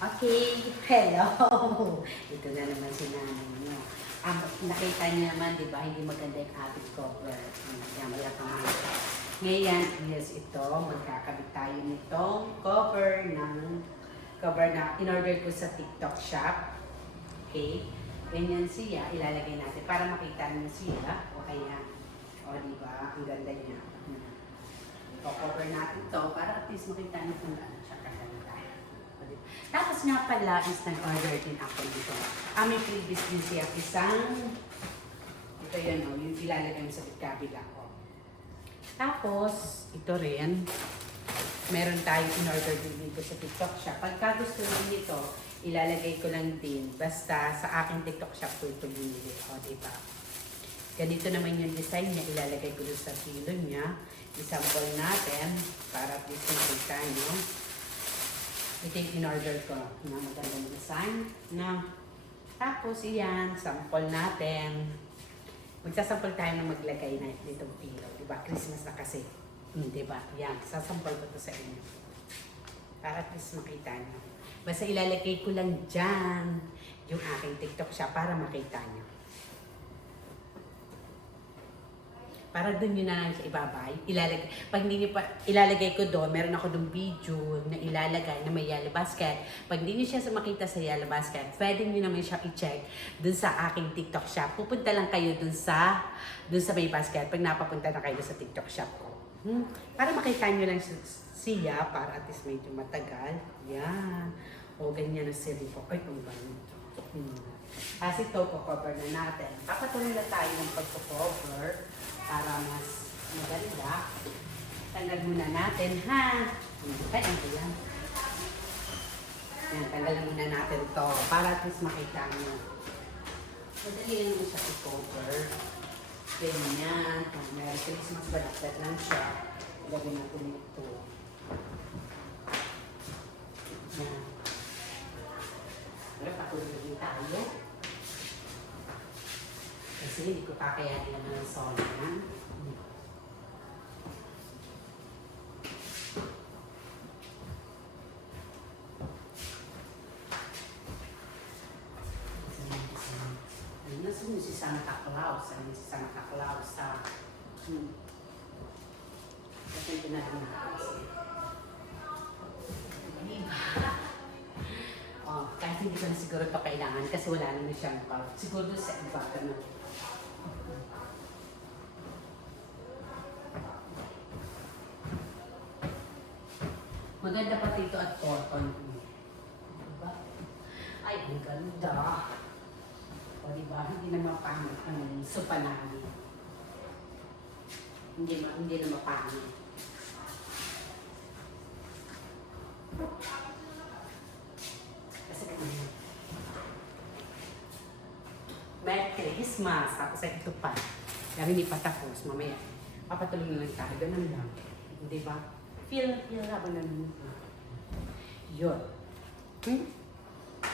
Okay, hello! Ito na naman si nanay mo. Nakita niya naman, di ba, hindi maganda yung ating cover. Kaya malak naman ito. Ngayon, yes, ito, magkakabit tayo nitong cover na in-order ko sa TikTok shop. Okay? Ganyan siya, ilalagay natin para makita niyo siya. O kaya, o di ba, ang ganda niya. I-cover natin ito para at least makita niyo kung ano siya kaganda. Tapos nga pala is nag-order din ako dito. May previous din siya isang, ito yun o, yung ilalagay mo sa kabila ko. Tapos, ito rin, meron tayong in-order din dito sa TikTok shop. Pagka gusto nyo nito, ilalagay ko lang din. Basta sa aking TikTok shop ko ito binili. O, diba? Ganito naman yung design niya. Ilalagay ko doon sa kilo niya. I-sample natin para at least makita nyo. Ito yung in-order ko na magandang design. Tapos, iyan, sample natin. Magsasample tayo na maglagay na nitong pillow. Diba? Christmas na kasi. Diba? Yan, sasample ko to sa inyo. Para at least makita nyo. Basta ilalagay ko lang dyan yung aking TikTok siya para makita nyo. Para doon yun na lang siya ibabay. Pag hindi niyo pa, ilalagay ko doon, meron ako doon video na ilalagay na may yellow basket. Pag hindi niyo siya makita sa yellow basket, pwede niyo naman siya i-check doon sa aking TikTok shop. Pupunta lang kayo doon sa may basket pag napapunta na kayo sa TikTok shop ko. Para makita niyo lang siya, para at least medyo matagal. Yan. O ganyan ang siri ko. Ay, ang ganito. Kasi ito, cover na natin. Papatuloy na tayo ng pagko-cover para mas maganda. Tanggal muna natin, ha? Ay, ano yan? Yan, tanggalan muna natin to para at least makita nyo. Madali lang mo siya i-cover. Ganyan. Merry Christmas, balaklat lang siya. Ilagay natin ito. Yan. Pero patuloy din tayo. Kasi hindi ko kakayanin naman ng solo na. Ano si Santa Claus? Ano si Santa Claus sa... Kasi ito na rin natin. Kahit hindi ko na siguro ito kailangan kasi wala naman siyang part. Siguro sa iba ka na. Maganda pati ito at cotton. Diba? Ay, ang ganda. O diba? Hindi na mapangit ang sopa namin. Hindi na mapangit. Kasi Merry Christmas! Tapos ay ito pa. Kaya hindi pa tapos. Mamaya, papatuloy na lang tayo. Ganun lang. Diba? Feel habang nanonood. Yun.